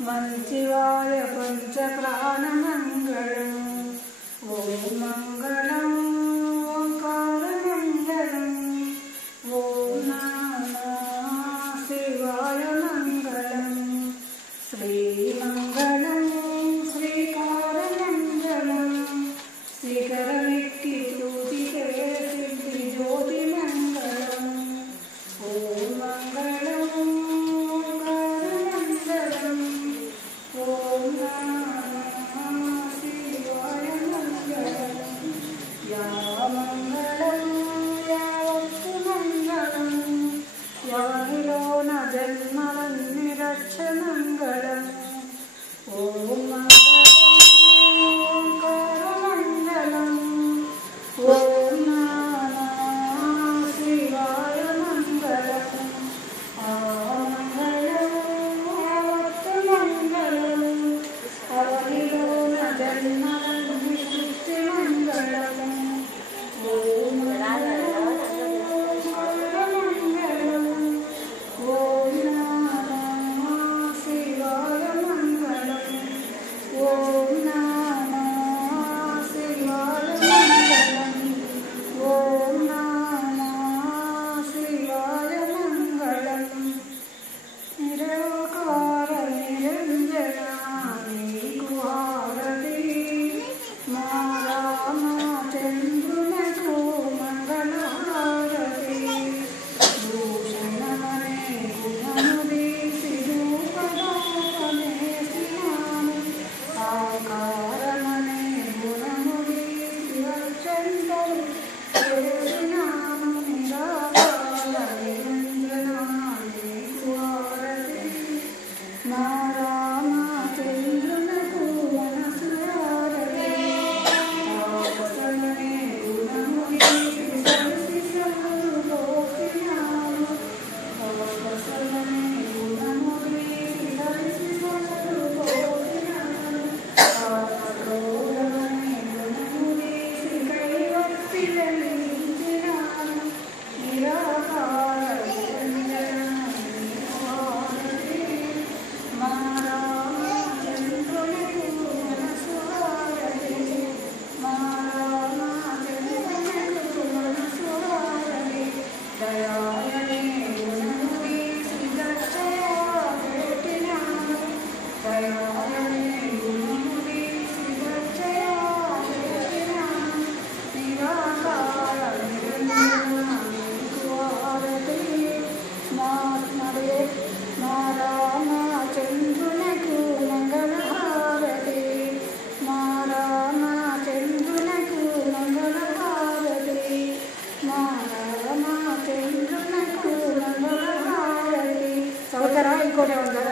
మంచివాయ పంచప్రాణమంగళం ఓం మంగళం ఓంకారమంగళం ఓం నమః శివాయ మంగళం శ్రీమంగళం శ్రీకారమంగళం శ్రీకరమిక్కి జ్యోతికే సిద్ధి జ్యోతి మంగళం ఓం మంగళం ఓంకారమంగళం ఓం నమః శివాయ మంగళం యా మంగళం యావత్తు మంగళం యానిలోన జన్మలన్ని రక్ష మంగళం ఓం ఓంకారమంగళం ఓం నమః శివాయ మంగళం ఆ మంగళం యావత్తు మంగళం అవనిలోన జన్మలన్ని సృష్టి మంగళం ఓం ఓంకారమంగళం ఓం నమః శివాయ మంగళం ఓం నమః శివాయ మంగళం ఓం నమః శివాయ మంగళం నిరవకార నిరంజన నీకు హారతి మా రామచంద్రునకు మంగళహారతి భూషణమనే గుణముదీసి రూపదాపమేసినాను ఆకారమనే గుణముదీసి అత్యంతలు చేసినాను నిరాకార నిరంజన నీకు హారతి మా రామచంద్రునకు మనసు హారతి తాపసలనే గుణముదీసి సరసిజములు పోసినాను తాపసలనే గుణముదీసి సరసిజములు పోసినాను ఆపక్రోధమనే గుణముదీసి కైవత్తి వెలిగించినాను నిరాకార నిరంజన నీకు హారతి మా రామచంద్రునకు మనసు హారతి మా రామచంద్రునకు మనసు హారతి దయాయనే గుణముదీసి దక్షయా పెట్టినాను దయాయనే గుణముదీసి దక్షయా పెట్టినాను నిరాకార నిరంజన నీకు హారతి మా రామచంద్రునకు మంగళహారతి మా రామచంద్రునకు మంగళహారతి మా రామచంద్రునకు మంగళహారతి చదువుతారా ఇంకోటి ఉందా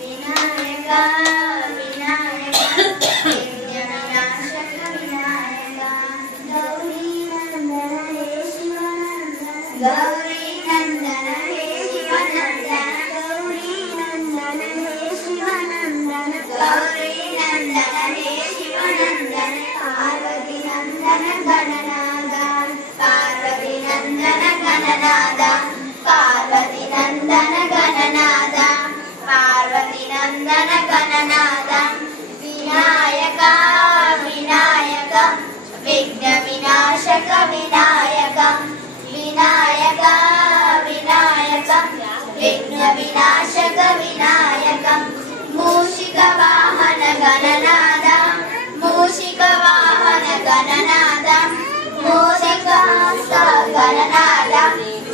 వినాయక వినాయక విఘ్నవినాశక వినాయక గౌరీ నందన హే శివనందన గౌరీ నందన హే శివనందన గౌరీ నందన హే శివనందన గౌరీ నందన హే శివనందన పార్వతి నందన గణనాద పార్వతి నందన గణనాద పార్వతి నందన గణనాద పార్వతి నందన గణనాద వినాయక వినాయక విఘ్న వినాశక వినాయక వినాయక వినాయక విఘ్న వినాశక వినాయక మూషిక వాహన గణనాద మూషిక వాహన గణనాద మోదక హస్త గణనాద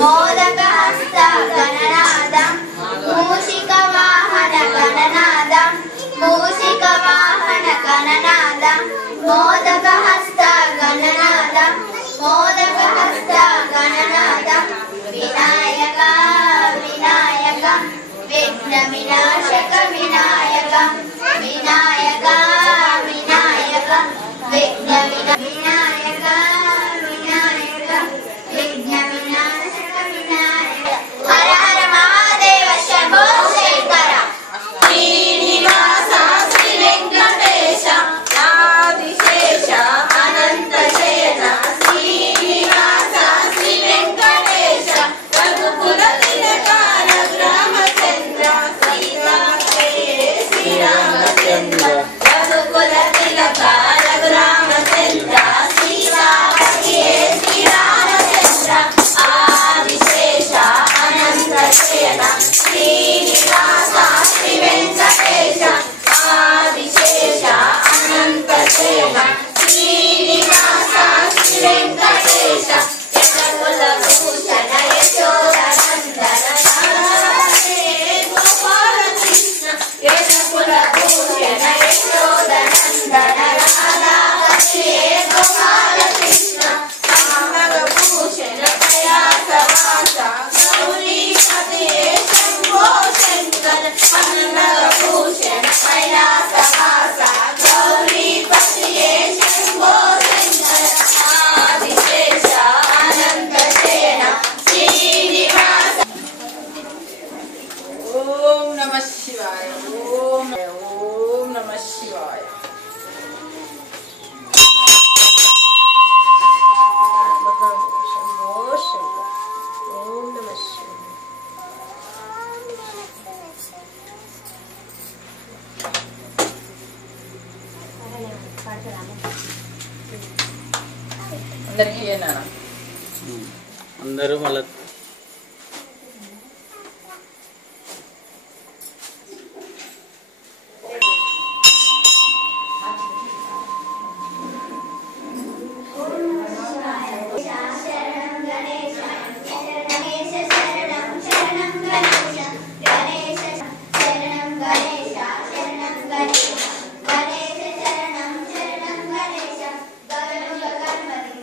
మోదక హస్త గణనాద మూషిక వాహన గణనాద మూషిక వాహన గణనాద మోదక హస్త గణనాద మోదక హస్త గణనాద వినాయక వినాయక విఘ్న వినాశక వినాయక వినాయక వినాయక విఘ్న వినాయక వినాయక విఘ్న వినాశక వినాయక హర హర మహాదేవ శంభో శంకర శ్రీనివాస శ్రీ వెంకటేశ ఆదిశేష అనంత శయన శ్రీనివాస శ్రీ వెంకటేశ రఘుకుల తిలక రామచంద్ర శ్రీరామచంద్ర రఘుకుల తిలక రఘురామచంద్ర శ్రీరామచంద్ర ఆదిశేష అనంత శయన శ్రీనివాస శ్రీ వెంకటేశ ఆదిశేష అనంత శయన శ్రీనివాస శ్రీ వెంకటేశ యశకుల భూషణ యశోదనందన గోపాల కృష్ణ యశకుల భూషణ యశోదనందన రాధా గోపాల కృష్ణ భూషణ కయాసవాస గౌరీ పతే శంభో శంకర భూషణ కైలాసవాస గౌరీ పతే శంభో శంకర ఆదిశేష అనంత శయన శ్రీనివాస. ఓం నమః శివాయ ఓం నమః శివాయ. ఓం నమః శివాయ. అందరికీ ఏనా అందరూ మళ్ళీ శరణం గణేశ గణేశ శరణం శరణం గణేశ గణేశ శరణం గణేశ శరణం గణేశ గణేశ శరణం శరణం గణేశ గణముల గణపతి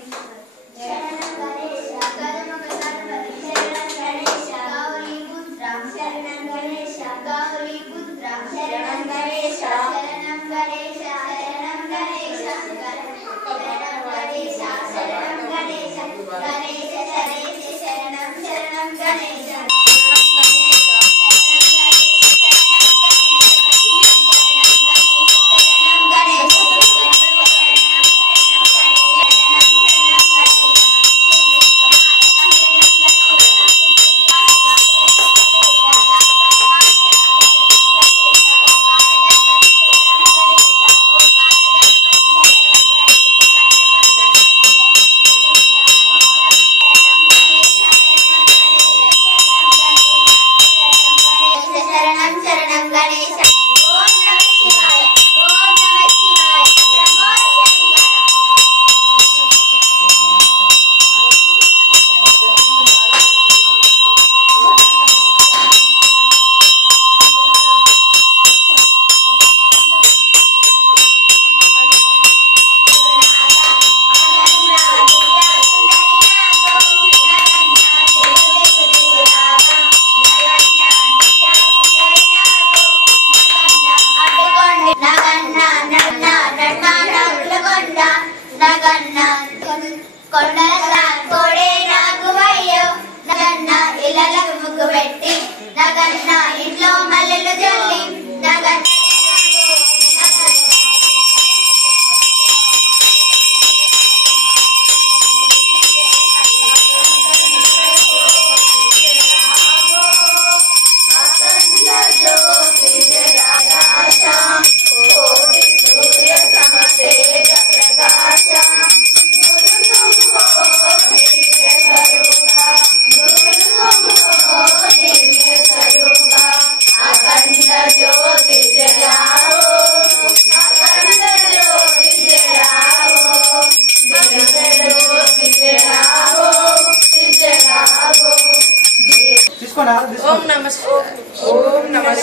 శరణం గణేశ గణముల గణపతి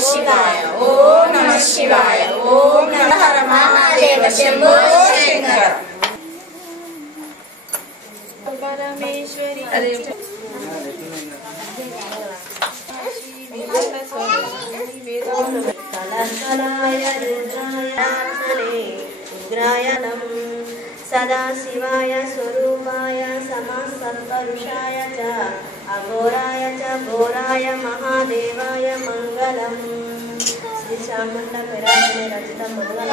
శివాయ ఓం నమ శివాయ ఓం నమ హర మహాదేవ శంభో శంకర పరమేశ్వరి కళాయ రుద్రాయ ఉగ్రాయ నం సదాశివాయ స్వరూపాయ సమస్తపురుషాయ చ అఘోరాయ చ ఘోరాయ మహాదేవాయ మంగళం. శ్రీ చాముండ పిరాజనే రచిత ముద్గల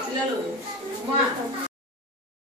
పిల్లలు